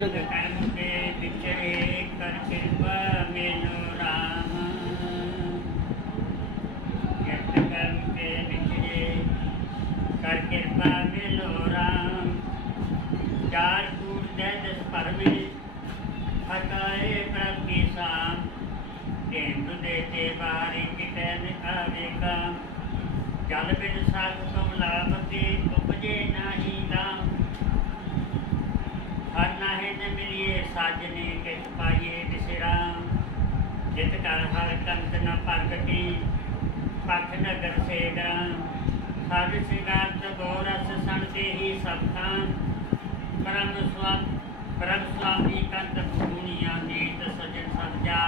कर्म के विचरे कर कृपा मेलो राम। यत कर्म के विचरे कर कृपा मेलो राम। चार कूट दे दस पर में हटाए प्रभ की शाम। तेंदु देते बाहरी किटे में आवे काम। जल बिन साग कमलापति उपजे नाही दाम। हर नाहे न मिलिए साजने कित पाइए विश्राम। जित कर हर कंत न प्रगति पथ नगर से ग्राम। हर श्रृंगार गोरस सन से ही सब खान। परम स्वामी कंत भूनिया नीत सजन सब जा।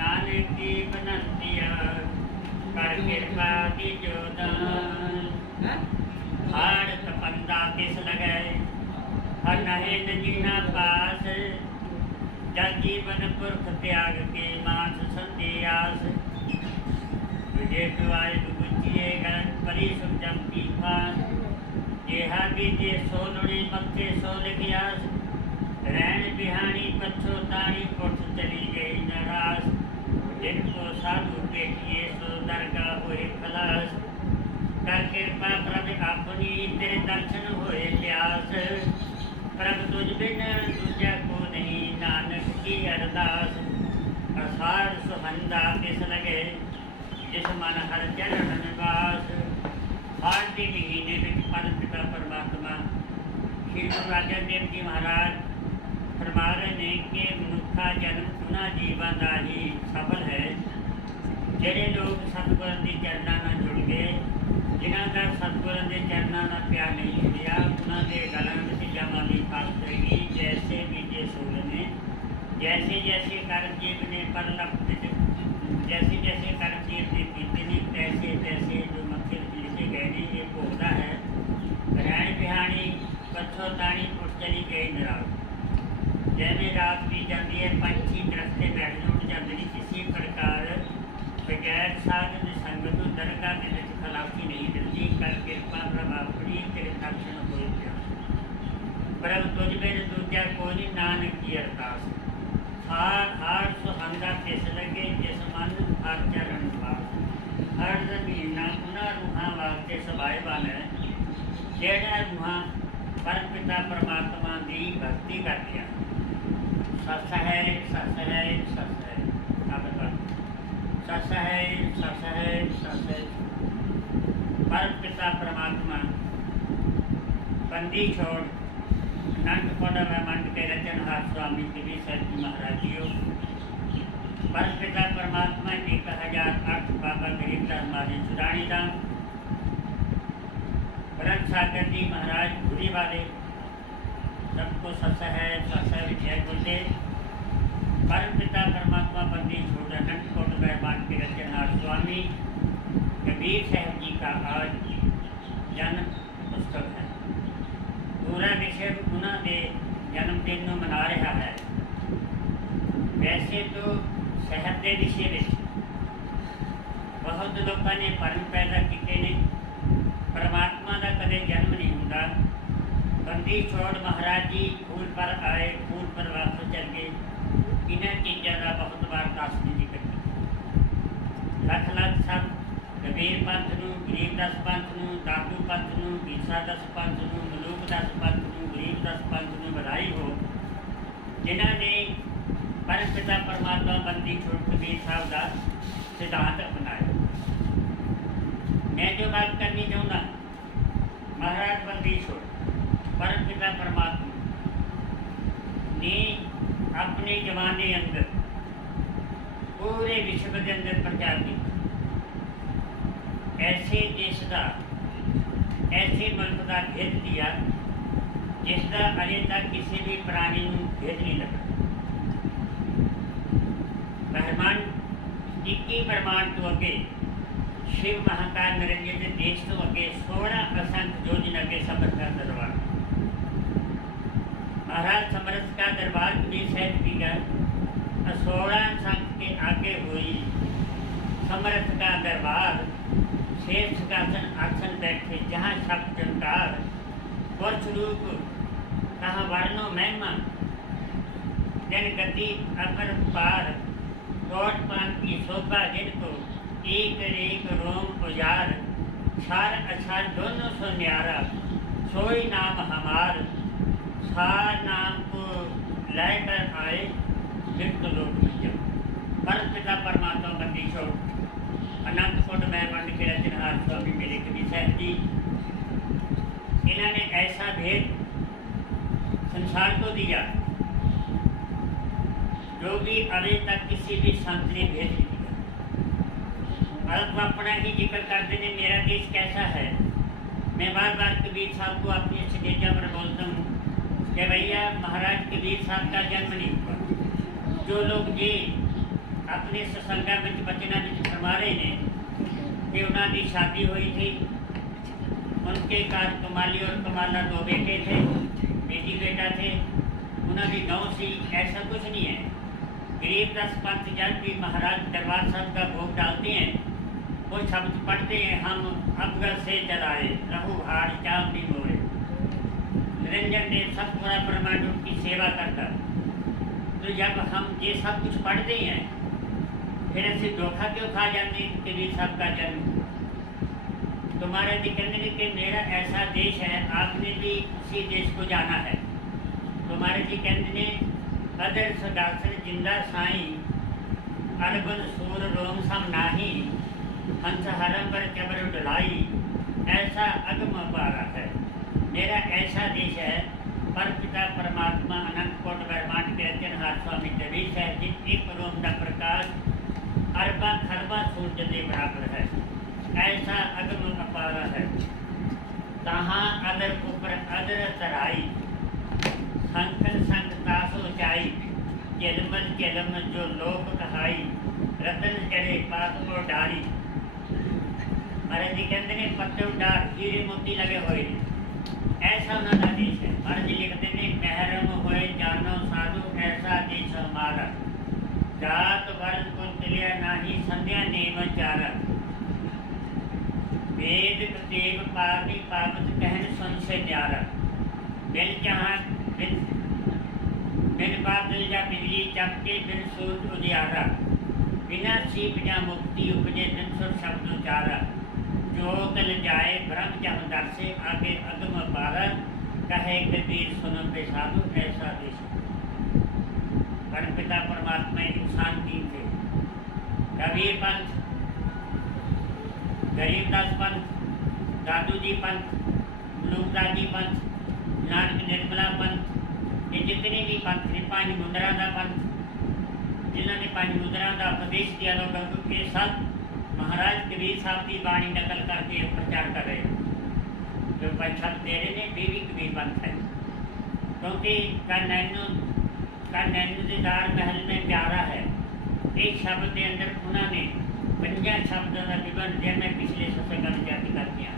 नानक की बनंतिया कर कृपा की जोदान। हाड़ तपंदा किस लगे हर नहे न जीना पास। जल जीवन पुरख त्याग के मास संध्यास। विजय दुआए गुजिए गण परी सुजम की पास। जेहा बीजे सोलुणी मक्के सोल गियास। रैन बिहानी पच्छो ताणी पुरख चली गई नाराज। जिनको साधु पेटिए सो दरगाह हुए खलास। कर कृपा प्रभ अपनी तेरे दर्शन हुए प्यास। प्रभ तुझ बिन दूजा को नहीं नानक की अरदास। असार सुहंदा किस लगे जिस मन हर चरण निवास। हाड़ के महीने में परम पिता परमात्मा श्री गुरु अर्जन देव जी महाराज फरमा रहे ने कि मनुखा जन्म चुना जीवन का ही सफल है। ਜਿਹੜੇ लोग सतगुਰਾਂ के चरणों ਨਾਲ जुड़ गए जिन्हों का सतगुਰਾਂ के चरणों ਨਾਲ प्यार नहीं जुड़िया उन्होंने गलों में जमा भी पास करेगी। जैसे बीजे सूल ने जैसे जैसे कर्मजीव ने परलप्त जैसे जैसे कर्मजीव ने पीते ने तैसे तैसे जो मक्खे लिखे गए ने ये भोगता है। रैन बिहानी पच्छो ताणी उठ चली गई निराल। जैसे रात भी जाती है पंछी दरख्ते बैठ उठ जाते नहीं। किसी प्रकार बगैर साधन संगत दरगाह के विच खलासी नहीं मिलती। कर कृपा प्रभ अपनी तेरे दर्शन होए प्यास। प्रभ तुझ बिन दूजा कोई नानक की अरदास। हार सुहंदा किस लगे जिस मन हर चरण वास। हर जमीना उन्हां रूहां वास्ते सबायवान है जेड़ा रूहां परम पिता परमात्मा की भक्ति करदियां। सस है सस है सस है सस है सस है सस है। परम पिता परमात्मा बंदी छोड़ नंद पौड़ा मंड के रचनहार स्वामी कबीर साहब जी महाराज जीओ। परम पिता परमात्मा 1008 बाबा गरीबदास महाराज सुराणी दाम। भरत सागर जी महाराज भूरी वाले सबको सस है विजय बोलते। परम पिता परमात्मा बंदी छोड़ अनंत कोट ब्रह्मांड के रचनहार स्वामी कबीर साहब जी का आज जन्म उत्सव है। पूरा विश्व उन्होंने जन्मदिन मना रहा है। वैसे तो साहब के विषय में बहुत लोगों ने भरम पैदा किए ने। परमात्मा का कदे जन्म नहीं होंदा। बंदी छोड़ महाराज जी फूल पर आए फूल पर वापस चल गए। इन्होंने चीज़ों का बहुत बार दासनी जी करी। लख लख सब कबीर पंथ नूं गरीबदास पंथ नूं दादू पंथ नूं ईसा दस पंथ नूं मलूक दस पंथ नूं गरीब दस पंथ नूं बधाई हो जिन्होंने परम पिता परमात्मा बंदी छोड़ कबीर साहब का सिद्धांत अपनाया। मैं जो बात करनी चाहूँगा महाराज बंदी छोड़ परम पिता परमात्मा ने अपने जमाने अंदर पूरे विश्व के अंदर प्रचार किया। ऐसे देश का ऐसे मुल्क का भेद दिया जिसका अजे तक किसी भी प्राणी को भेद नहीं लगा। ब्रह्मांड 21 ब्रह्मांड तो अगे शिव महाकाल निरंजन देश तो अगे 16 असंख्य योजन अगे समर्थ का दरबार। महाराज समर्थ का दरबार कबीर साहब जी का 16 संत के आगे हुई। समर्थ का दरबार शेष सिंहासन आसन बैठे जहाँ शब्द जनकार पुरुष रूप कहाँ वर्णो महिमा जन गति अपर पार, कोट पान की शोभा जिनको, एक रेख रोम उजार, छार अछार दोनों सो न्यारा, सोई नाम हमार, सार नाम को लेकर आए मृत्यु लोक में जब। परम पिता परमात्मा बंदीशो अनंतकोट में मंड के रचनहार स्वामी मेरे कवि साहब जी, इन्होंने ऐसा भेद संसार को दिया जो भी अभी तक किसी भी संत ने भेद नहीं दिया। अब अपना ही जिक्र करते हैं, मेरा देश कैसा है। मैं बार बार कबीर साहब को अपनी स्टेजा पर बोलता हूँ कि भैया महाराज कबीर साहब का जन्म नहीं हुआ। जो लोग ये अपने सत्संगा में बचना में फरमा रहे हैं कि उन्होंने शादी हुई थी, उनके घर कमाली और कमाला दो बेटे थे, बेटी बेटा थे, उन्होंने गाँव से, ऐसा कुछ नहीं है। गरीबदास पंथ जब भी महाराज दरबार साहब का भोग डालते हैं, वो शब्द पढ़ते हैं, हम अवगत से चलाए रहु हार चांदी मोरे। निरंजन देव सतपुरा ब्रह्मांड की सेवा करता। तो जब हम ये सब कुछ पढ़ते हैं, फिर ऐसे धोखा क्यों खा जाते हैं कबीर साहब का जन्म। तुम्हारे जी कहने कि मेरा ऐसा देश है, आपने भी उसी देश को जाना है। तुम्हारे जी कहने अदर सदासन जिंदा साई, अरबन सूर रोम सम नाही, हंस हरम पर चबर डलाई, ऐसा अगम पारा है। मेरा ऐसा देश है, पर पिता परमात्मा अनंत कोट ब्रह्मांड के रचनहार स्वामी कबीर साहब जी, एक रोम का प्रकाश अरबा खरबा सूर्य के बराबर है। ऐसा अगम अपारा है, तहाँ अदर ऊपर अदर तराई, संकन संक तासो ऊंचाई, केलमन केलम जो लोक कहाई, रतन चढ़े पास को डारी। महाराज जी कहते हैं पत्ते उडार हीरे मोती लगे हुए, ऐसा उन्होंने देश है। महाराज जी लिखते हैं महरम हुए जानो साधु, ऐसा देश हमारा, जात वर्ण को तिलिया नाही, संध्या नेम चारा, वेद देव पापी पापत कहन सुन से न्यारा, बिन जहाँ बिन बादल या बिजली चमके, बिन सूर्य उजियारा, बिना सीप या मुक्ति उपजे, बिन सुर शब्द उचारा, जो तल जाए ब्रह्म जहाँ दर से आगे अगम पारा, कहे कबीर सुनो पे साधु, ऐसा देश। परम पिता परमात्मा इंसान तीन थे, कबीर पंथ, गरीबदास पंथ, दादू जी पंथ, मुलुकदास जी पंथ, नानक निर्मला पंथ, ये जितने भी पंथ ने, पांच मुंदरा का पंथ, जिन्होंने पांच मुंदरा का उपदेश दिया लोगों को, ये सब महाराज कबीर साहब की बाणी नकल करके प्रचार कर रहे हैं। जो पंचायत दे रहे हैं बीवी कबीर पंथ है, क्योंकि नैनुदार महल में प्यारा है। एक शब्द के अंदर उन्होंने 50 शब्द का विवरण दिया। मैं पिछले सत्संग में जाति कर दिया।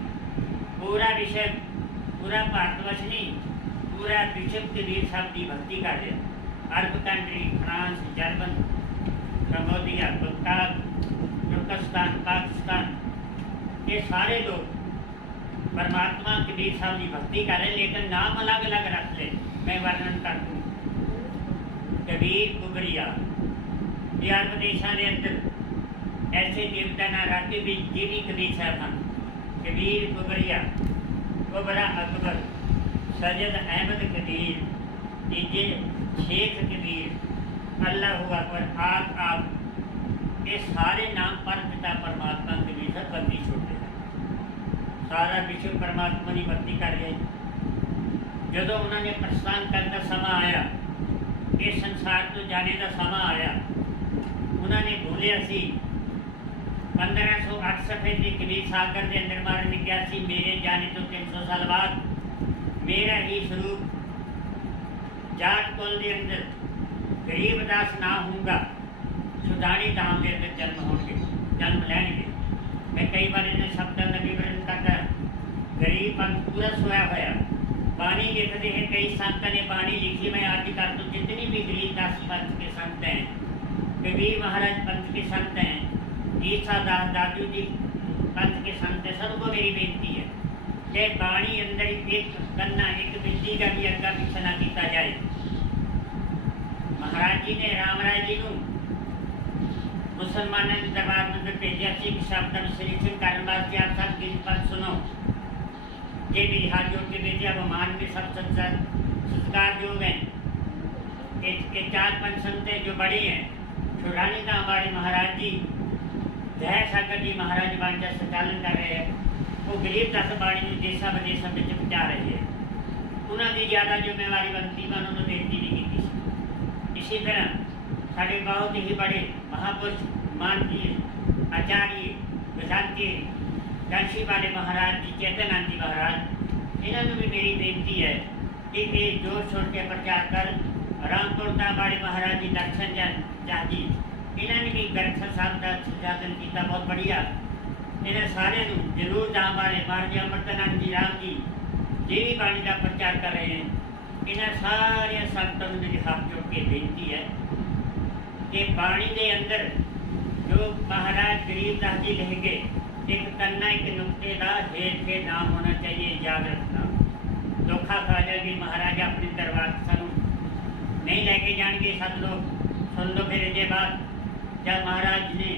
पूरा विषय, पूरा भारतवर्ष नहीं, पूरा विश्व कबीर साहब की भक्ति कर रहे। Arab country, France, German, Cambodia, Bhutan, Turkistan, Pakistan, ये सारे लोग परमात्मा कबीर साहब की भक्ति कर रहे, लेकिन नाम अलग अलग रख ले। मैं वर्णन कर दूँ। कबीर कुबरिया, बिहार प्रदेशों के अंदर ऐसे देवता ना रखे भी ये भी कबीर साहब हैं। कबीर कुबरिया, कुबरा अकबर, सैयद अहमद कबीर, तीजे शेख कबीर, अल्लाह अकबर, आप ये सारे नाम पर पिता परमात्मा कबीर साहब बंदी छोड़ते हैं। सारा विश्व परमात्मा की भक्ति कर रहे। जो उन्होंने प्रस्थान करने का समा आया, इस संसार तो जाने का समा आया, उन्होंने भूलिया सी 1568 के कबीर सागर के अंदर मारे ने क्या सी, मेरे जाने तो 300 साल बाद मेरा ही स्वरूप जाट कुल के अंदर गरीबदास ना होऊंगा, सुधानी धाम के अंदर जन्म होंगे, जन्म लैणगे। मैं कई बार इन्हें शब्दों का विवरण करता। गरीब पंथ पूरा सोया होया बाणी लिखते हैं, कई संत ने बाणी लिखी। मैं आज कर दूँ, जितनी भी गरीबदास पंथ के संत हैं, कबीर महाराज पंथ के संत हैं, ईसा दास दादू जी पंथ के संत हैं, सबको मेरी बेनती है कि बाणी अंदर एक कन्ना, एक बिजली का भी अग्गा पीछा ना किया जाए। महाराज महाराज जी ने राम राय जी को मुसलमानों के दरबार में भेजा कि शब्द विश्लेषण करने वास्ते आप सब गिरपत सुनो। ये मेरी हाथ जोड़ के बेटे अब मान में सब संस्कार जो हैं ये 4-5 संत जो बड़े हैं छुड़ानी का हमारे महाराज जी जय सागर जी महाराज बाणी का संचालन कर रहे हैं। वो गरीब दस बाणी में देशा विदेशों में पहुँचा रहे हैं। उन्होंने ज़्यादा जिम्मेवारी बनती मैं उन्होंने बेनती नहीं की। इसी तरह साढ़े बहुत ही बड़े महापुरुष मानवीय आचार्य वेदांती काशी वाले महाराज जी चेतनानंद जी महाराज इन्होंने भी मेरी बेनती है कि ये जोर शोर के प्रचार कर रामपुर वाले महाराज जी दर्शन चाह जी इन्होंने भी गरखा साहब का संचालन किया बहुत बढ़िया। इन्हें सारे जरूर जहाँ वाले महाराज अमृतानंद जी राम जी जी भी बाणी का प्रचार कर रहे हैं। इन्हें सारे संतों ने मेरी हाथ जोड़ के बेनती है कि बाणी के अंदर जो महाराज गरीबदास जी लिख के एक कन्ना एक नुकते का हेर फेर नाम होना चाहिए, याद रखना। धोखा खा जाएगी महाराज अपने दरबार सानू नहीं लेके जाएंगे। सब लोग सुन लो। फिर इसके बाद जब महाराज ने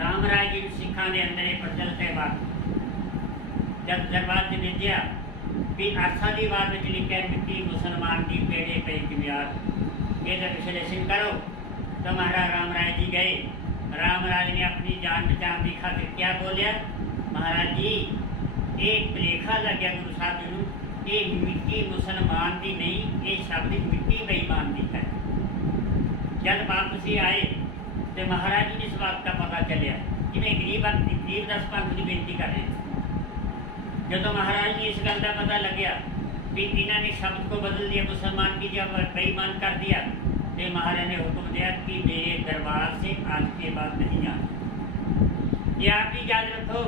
राम राय जी सिखा के अंदर प्रचलते बाद जब दरबार से भेजा भी आस्था की बात में लिखे मिट्टी मुसलमान की पेड़े पे किमियार ये विश्लेषण करो। तो महाराज राम राय जी गए। राम राज ने अपनी जान बचाने की खातिर क्या बोलिया, महाराज जी एक लेखा लग गया गुरु साहब जी को ये मिट्टी मुसलमान की नहीं, ये शब्द मिट्टी बेईमान की है। जब वापसी आए तो महाराज जी ने इस बात का पता चलिया कि मैं गरीब दस पंथ की बेनती कर रहे हैं। जब तो महाराज जी इस गल का पता लग गया कि इन्होंने शब्द को बदल दिया, मुसलमान की जब बेईमान कर दिया तो महाराज ने हुक्म दिया कि मेरे दरबार से आज के बाद नहीं आना। ये आप भी याद रखो।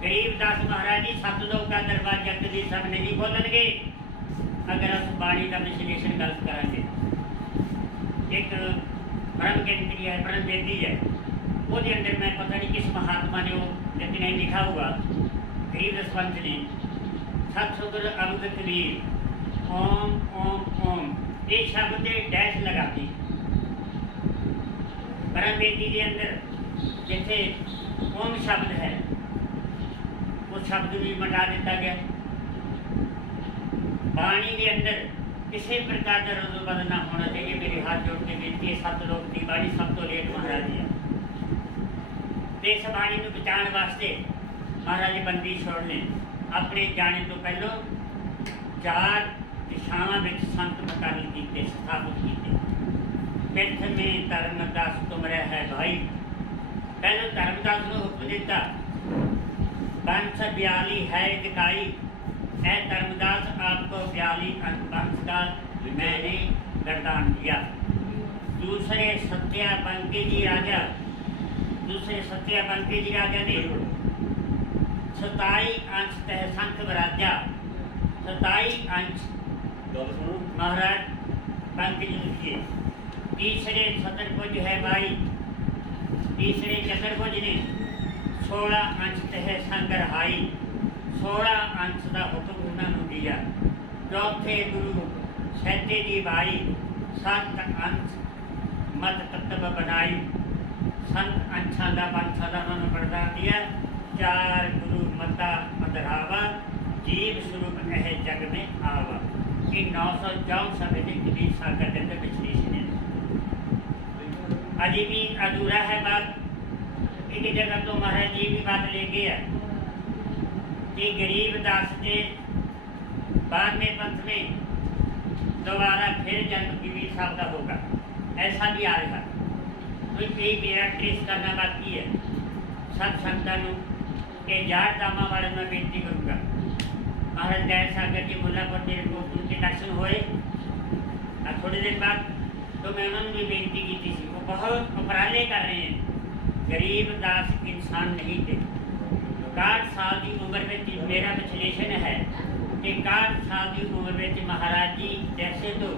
गरीबदास महाराज जी सतलोक का दरवाजा कभी सब नहीं खोलेंगे अगर उस बाणी का विश्लेषण गलत करेंगे। एक ब्रह्म केंद्री है, ब्रह्म वेदी है, वो अंदर मैं पता नहीं किस महात्मा ने वो लेकिन नहीं लिखा हुआ गरीबदास पंथ ने सतसुर अमृत कबीर ओम ओम ओम ये शब्द डैश लगा दी। ब्रह्म वेदी के अंदर जैसे ओम शब्द है वो शब्द भी मिटा दिता गया। बाणी के अंदर किसी प्रकार का रद्द बदल ना होना चाहिए। मेरे हाथ जोड़ के बेनती है सतलोक की बाणी सब तो लेट महाराज जी है। इस बाणी को बचाने वास्ते महाराज जी बंदी छोड़ लें अपने जाने तो पहलों 4 दिशावां में संत मुकाबले किए स्थापित किए। पिठ में धर्मदास तुमरे है भाई। पहले धर्मदास ने हुक्म दिता वंश 42 है दिखाई है धर्मदास आपको 42 वंश का मैंने वरदान दिया। दूसरे सत्या बंके जी राजा ने 27 अंश तह संख बराजा 27 अंश महाराज बंक जी लिखिए। तीसरे चतुर्भुज है भाई, तीसरे चतुर्भुज ने 16 अंश तह संग रहाई 16 अंश का हुक्म उन्होंने दिया। चौथे गुरु सैते की भाई 7 अंश मत तत्व बनाई। संत अंशा का वंशा का उन्होंने वरदान दिया। 4 गुरु मता मदरावा जीव स्वरूप है जग में आवा। कि 954 समय के कबीर सागर के अंदर विश्लेषण है। अभी भी अधूरा है बात। एक जगह तो महाराज जी भी बात ले गया कि गरीबदास के बाद में पंथ में दोबारा फिर जन्म कबीर साहब का होगा, ऐसा भी आ रहा। तो यही मेरा ट्रेस करना बाकी है। सब संतानों के जार दामा वाले मैं बेनती करूँगा। महाराज दया सागर जी मुल्लापुर मेरे को उनके दर्शन हुए और थोड़ी देर बाद तो मैं उन्होंने भी बेनती की थी। वो बहुत उपराले कर रहे हैं। गरीबदास इंसान नहीं थे। 60 साल की उम्र में मेरा विश्लेषण है कि 60 साल की उम्र में महाराज जी जैसे तो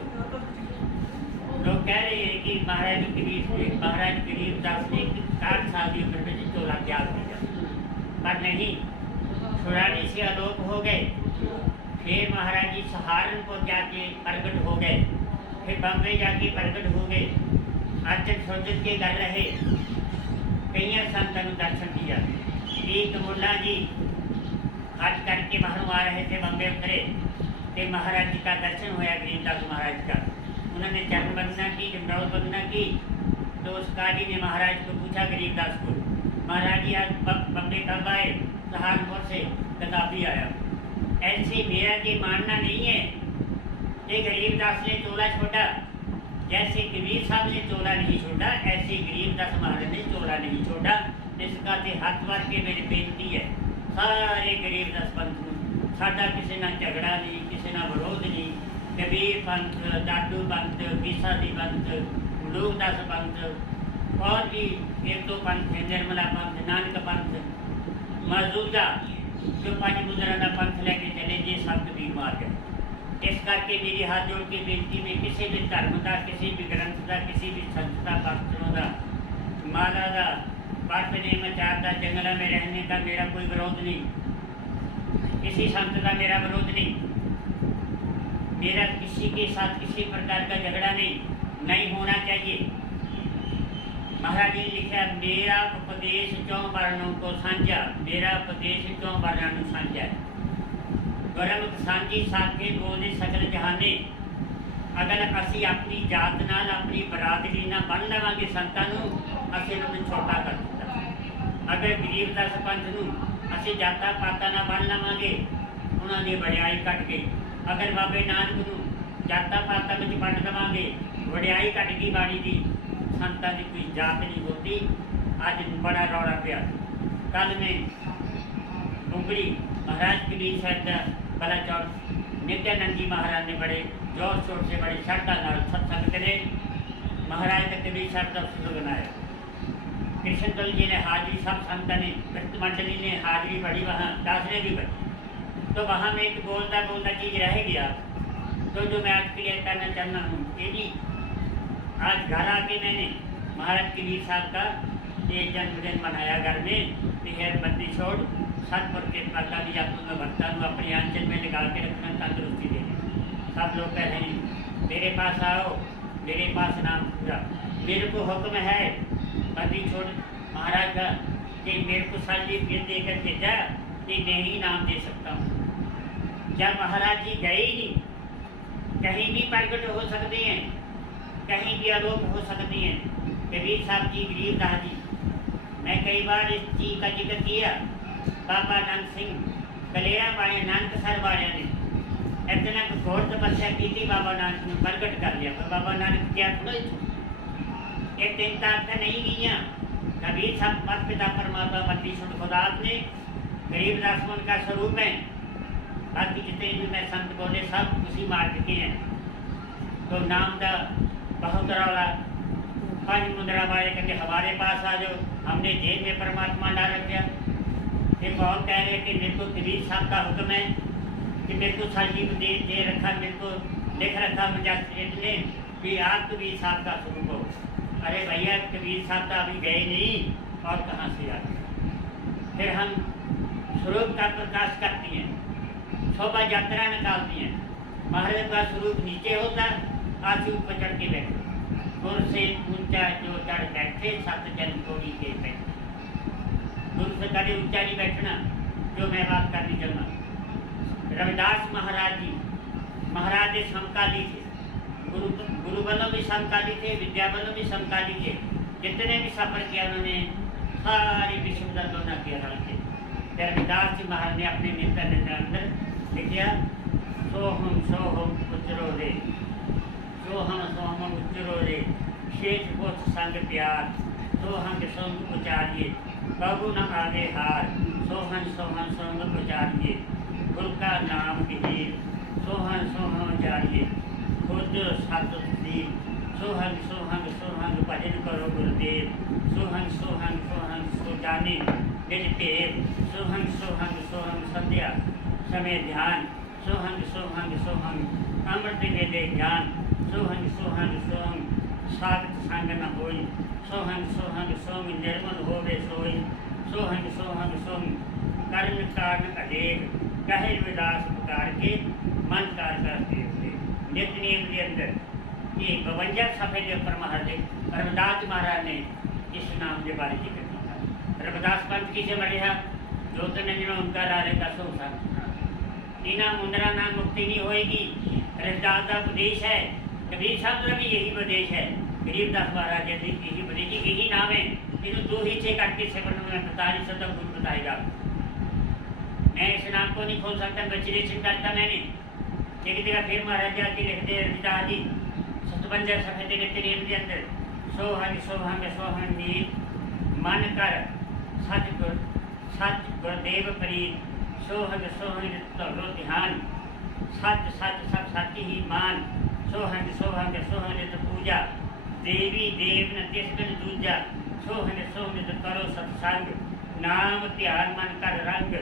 लोग कह रहे हैं कि महाराज गरीबदास ने 60 साल की उम्र में 2 लाख त्याग दिया, पर नहीं, छुड़ाने से आलोक हो गए। फिर महाराज जी सहारनपुर जाके प्रकट हो गए। फिर बम्बे जाके प्रगट हो गए, अर्चन सोचत के कर रहे, कई संतां नूं दर्शन दिया। एक मुल्ला जी हज करके बाहरों आ रहे थे, बम्बे उतरे तो महाराज जी का दर्शन होया, गरीबदास महाराज का। उन्होंने चरण वंदना की, दंडौत वंदना की। तो उस काजी ने महाराज को पूछा, गरीबदास को, महाराज जी आज बम्बे कब आए? सहारनपुर से। कदापि आया। ऐसे मेरा ये मानना नहीं है कि गरीबदास ने चोला छोड़ा, जैसे कबीर साहब ने चोला नहीं छोड़ा, ऐसे गरीबदास महाराज ने चोला नहीं छोड़ा। इसका ते हाथ मार के मेरी बेनती है सारे गरीबदास पंथ नूं, साडा किसी ना झगड़ा नहीं, किसी ना विरोध नहीं। कबीर पंथ, दादू पंथ, बीसादी पंथ, मलूकदास पंथ, और भी एक दो पंथ है, निर्मला पंथ, नानक पंथ, मौजूदा जो पंज मुद्रा का पंथ लैके चले, ये सब कबीर मार्ग है। इस करके मेरी हाथ जोड़ के बेनती में किसी भी धर्म का, किसी भी ग्रंथ का, किसी भी संत का, पात्रों का, माला का, पाठ नेम आचार का, जंगलों में रहने का मेरा कोई विरोध नहीं, किसी संत का मेरा विरोध नहीं, मेरा किसी के साथ किसी प्रकार का झगड़ा नहीं होना चाहिए। महाराज जी ने लिखा, मेरा उपदेश चौं वर्णों को साझा, मेरा उपदेश चौं वर्णों को साझा है। गुरमुख सांझी साथे बोले सकल जहाने। अगर असी अपनी जात नाल, अपनी बरादरी ना बन लवांगे संतां नूं, असीं उन्हें छोटा कर दिता। अगर गरीबदास पंथ नूं असीं जाता पाता ना बन लवांगे, उन्हां दी वडियाई घट गई। अगर बाबे नानक नूं जाता पाता विच वंड देवांगे, वडियाई घट गई बाणी दी, संतां दी कोई जात नहीं होती। अज बड़ा रौला पिया। कल में उंगली महाराज कबीर साहब का बड़ा चौड़, नित्यानंद जी महाराज ने बड़े जोर शोर से, बड़ी श्रद्धा नाल सत्संग करे। महाराज ने कबीर साहब का सुर बनाया। कृष्ण दल जी ने हाजिरी, सब संतां ने, भक्त मंडली ने हाजिरी पढ़ी, वहाँ दास ने भी पढ़ी। तो वहाँ में एक बोलता बोलता चीज़ रह गया, तो जो मैं आज क्लियर करना चाहना हूँ कि जी आज घर आके मैंने महाराज कबीर साहब का ये जन्मदिन मनाया घर में। फिर बंदी छोड़ सतपुर के पता भी अपने भक्तों को अपनी आंचल में लगा के रखना, तंदुरुस्ती देनी। सब लोग कह रहे हैं मेरे पास आओ, मेरे पास नाम पूरा। मेरे को हुक्म है बंदी छोड़ महाराज का कि मेरे को सर्टिफिकेट देकर भेजा कि मैं ही नाम दे सकता हूँ। जब महाराज जी गए ही नहीं, कहीं भी प्रकट हो सकते हैं, कहीं भी आरोप हो सकते हैं। कबीर साहब जी, गरीबदास जी, मैं कई बार इस चीज़ का जिक्र किया। बाबा नानक सिंह कलेरा वाले, नानकसर वाले ने इतना घोर तपस्या की थी, बाबा नानक ने प्रकट कर लिया। पर बाबा नानक क्या थोड़ा ही एक दिन तक नहीं गया। कबीर साहब मत पिता परमात्मा बंदी सुन खुदा ने, गरीबदास उनका स्वरूप है। बाकी जितने भी मैं संत बोले सब उसी मार्ग के हैं। तो नाम का बहुत रौला, पंज मुद्रा वाले कहते हमारे पास आ जाओ, हमने जेब में परमात्मा डाल रखा। फिर बहुत कह रहे कि मेरे को कबीर साहब का हुक्म है कि मेरे को सर्टिफिकेट दे रखा, मेरे को लिख रखा मजिस्ट्रेट ने कि आप कबीर साहब का स्वरूप हो। अरे भैया, कबीर साहब तो अभी गए नहीं और कहाँ से आ गए। फिर हम स्वरूप का प्रकाश करती हैं, शोभा यात्रा निकालती हैं। महाराज का स्वरूप नीचे होता, आंसू ऊपर चढ़ के बैठे, गुर से ऊंचा जो चढ़ बैठे, सत जन कोड़ी के बैठे। गुरु से कभी ऊंचा नहीं बैठना, जो मैं बात करनी चाहूँगा। रविदास महाराज जी महाराज के समकाली थे, गुरु वालों भी समकाली थे, विद्या वालों भी समकाली थे। जितने भी सफर किया उन्होंने सारी विश्व दर्दों किया थे। रविदास जी महाराज ने अपने मित्र के अंदर लिखा, सोहम उच्चरो रे, सोहम उच्चरो रे, शेष बोध संग प्यार, सोहंग संग उचारिए, बाबू न आगे हार, सोहन संग उचारिए, गुरु का नाम विहीर, सोहन उचारिए, खुद सतुदी, सोहंग भजन करो गुरुदेव, सोहंग सो जाने निज टेव, सोहंग संध्या समय ध्यान, सोहंग अमृत वेदे ज्ञान, सोहंग साधक संग न होई, सोहंग निर्मल होवे सोई, सोहंग कर्म कारण अनेक, कहे विदास पुकार के मन कार करते हुए। नित नियम के अंदर कि 52 सफ़े के उपर महाराज रविदास महाराज ने इस नाम के बारे जिक्र किया। रविदास पंथ किसे बढ़िया जो तो ने जिन्होंने उनका रारे का सोचा इन्होंने मुंदरा नाम मुक्ति नहीं होएगी। रविदास का उपदेश है, कबीर साहब का भी यही उपदेश है, गरीबदास महाराज जी यही उपदेश, यही नाम है। इन्होंने दो ही छे करके सेवन में 45 शतक गुरु बताएगा। मैं इस नाम को नहीं खोल सकता, वचरेशन करता मैंने एक जगह फिर महाराज जी लिखते रविदास जी 57 सफ़े तेरे प्रेम के अंदर सोहंग सोहंग सोहंग नीत मन कर सतगुर सच गुरदेव प्रीत सोहंग सोहंग तोरो ध्यान सच सच सब साथी ही मान सोहंग सोहंग सोहंग तो पूजा देवी देव न तिस बिन दूजा सोहंग सोहंग तो करो सत्संग नाम ध्यान मन कर रंग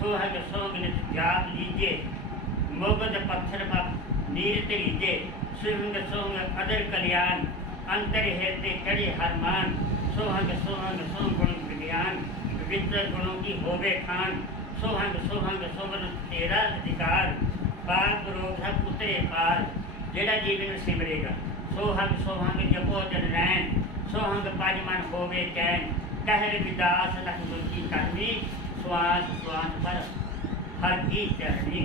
सोहंग सोहंग जाप लीजे मोगद पत्थर पर नीर तरीजे सोहंग सोहंग अदर कल्याण अंतर हृदय कड़े हरमान सोहंग सोहंग सोहंग गुण विज्ञान विविध गुणों की होवे खान सोहंग सोहंग सोहन तेरा अधिकार पाप रोग सब उतरे पार जेड़ा जीवन सिमरेगा सोहंग सोहंग जपो जन रैन सोहंग पाज मन होवे चैन कहर विदास लख गुण की करनी श्वास श्वास पर हर की चरणी।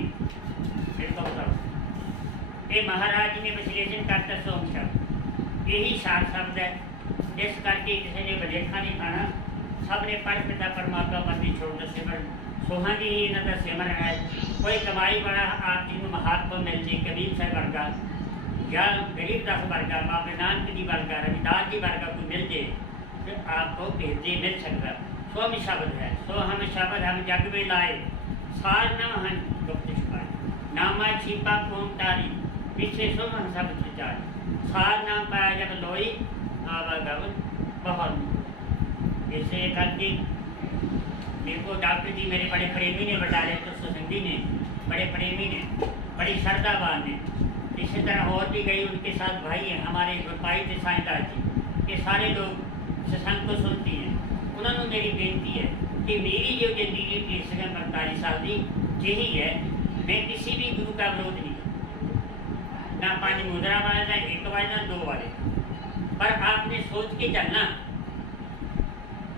ये महाराज जी ने विश्लेषण करता सोम शब्द यही सार शब्द है। इस करके किसी ने बलेखा नहीं खाना, सबने पर पिता परमात्मा मन भी छोड़ दे सिमरन सोहंग ही इन्हों का सिमरन है। कोई कमाई बड़ा आप जी महात्मा मिल जाए कबीर साहब वर्गा या गरीबदास वर्गा बाबे नानक जी वर्गा रविदास जी वर्गा कोई मिल जाए तो आपको भेजे मिल सकता। स्वामी शब्द है सो हम शब्द हम जग में लाए सार न हन गुप्त छुपाए नामा छिपा कौन तारी पीछे सो हम सब विचार सार नाम पाया जब लोई आवागमन बहुत। इससे करके मेरे को डॉक्टर जी मेरे बड़े प्रेमी ने बता रहे तो सुसंगी ने बड़े प्रेमी ने बड़ी श्रद्धावान ने इसी तरह और भी गई उनके साथ भाई हैं हमारे गुरपाई थे साईदास जी। ये सारे लोग सत्संग को सुनती हैं। उन्होंने मेरी बेनती है कि मेरी जो जिंदगी की 45 साल की यही है, मैं किसी भी गुरु का विरोध नहीं ना 5 मुद्रा वाले ना 1 वाले ना 2 वाले, पर आपने सोच के चलना,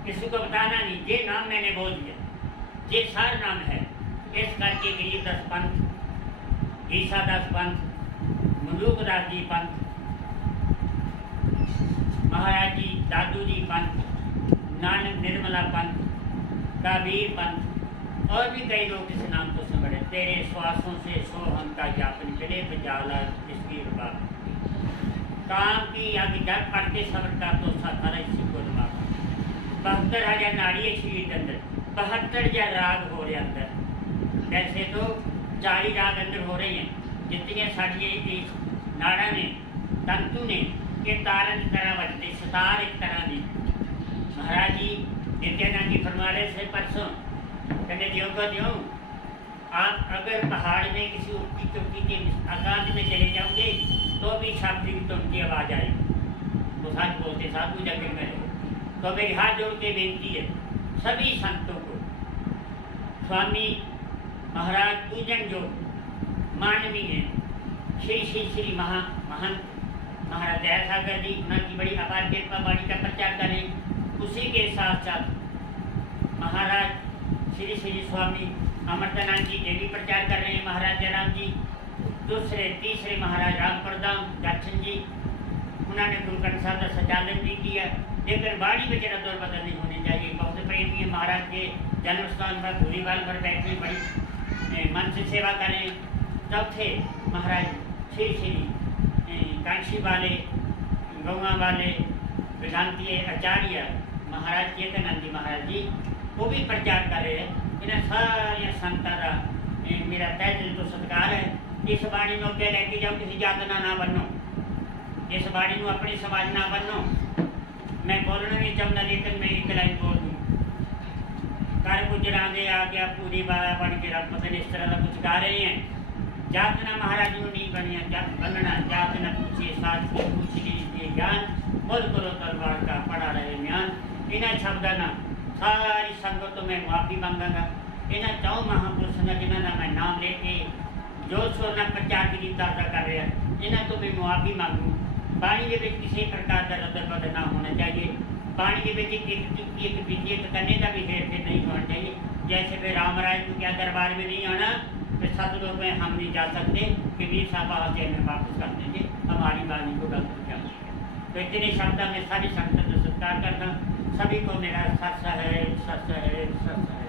किसी को बताना नहीं। ये नाम मैंने बोल दिया, ये सार नाम है। इस करके गरीबदास पंथ, ईसादास पंथ, मलूकदास जी पंथ, महाराज जी दादू जी पंथ, नानक निर्मला पंथ, कबीर पंथ और भी कई लोग इस नाम को समझे। तेरे श्वासों से सोहम का जापन करे बजाला इसकी रुबाब काम की आगे जब पढ़ते सबर का तो सारा इसी को दिमाग 72,000 नाड़ी है शरीर के अंदर, 72,000 राग हो रहे अंदर। वैसे तो 40 राग अंदर हो रहे हैं, जितने साड़ियाँ नाड़ा ने तंतु ने ये तारन की तरह बजते सितार एक तरह की। महाराज जी नित्यानंद जी फरमा रहे से परसों कहते ज्यों को ज्यों आप अगर पहाड़ में किसी ऊँची चौकी के एकांत में चले जाओगे तो भी शब्द की तो उनकी आवाज़ आएगी। तो सच बोलते साधु जगह में तो मेरी हाथ जोड़ के बेनती है सभी संतों को, स्वामी महाराज पूजन जो माननीय श्री श्री श्री महंत महाराज दयासागर जी उनकी बड़ी अपार कृपा वाणी का प्रचार करें। उसी के साथ साथ महाराज श्री श्री स्वामी अमृतानंद जी ये भी प्रचार कर रहे हैं। महाराज जयराम जी, दूसरे तीसरे महाराज राम प्रदाम दर्शन जी, उन्होंने गुरुकंड साहब का संचालन भी किया। लेकिन वाणी में जरा दौर बदल नहीं होनी चाहिए। बहुत प्रेमी है महाराज के जन्म स्थान पर भूरीवाल पर बैठे बड़ी मन से सेवा करें। चौथे महाराज श्री श्री कांशी वाले गौवा वाले वेदांतीय आचार्य महाराज चेतनानंद जी महाराज जी वो भी प्रचार कर रहे हैं। इन्हें सारिया संतां का मेरा तय दिल तो सत्कार है। इस बाणी में अगे लैके जाओ, किसी जात ना बनो, इस बाणी में अपनी समाज ना बनो। मैं बोलना नहीं चाहता लेकिन मैं एक लाइन बोल दूँ, कर गुजरा दे आ गया पूरी बारा बन के रब पता इस तरह का कुछ गा रहे हैं। जात ना महाराज नहीं बनिया बनना, जात न पूछिए साथ की पूछ लीजिए ज्ञान, बोल करो तलवार का पड़ा रहे ज्ञान। इन्हें शब्द ना सारी संगतों में माफ़ी मांगागा। इन्हें 4 महापुरुष ने जिन्होंने मैं नाम लेके जो सोना प्रचार की दादा कर रहे हैं, इन्हें तो मैं माफ़ी मांगूँ। पानी के किसी प्रकार का रद्द ना होना चाहिए। पानी के एक विजेत करने का भी हेर फेर नहीं होना चाहिए। जैसे फिर राम राय को क्या दरबार में नहीं आना, फिर सतलोक में हम नहीं जा सकते कि वीर साहब आते हमें वापस कर देंगे, हमारी वाणी को गलत क्या। तो इतने शब्द में सारी संगत को सत्कार करना, सभी को मेरा सत्सह है, सत्सह है, सत्सह है।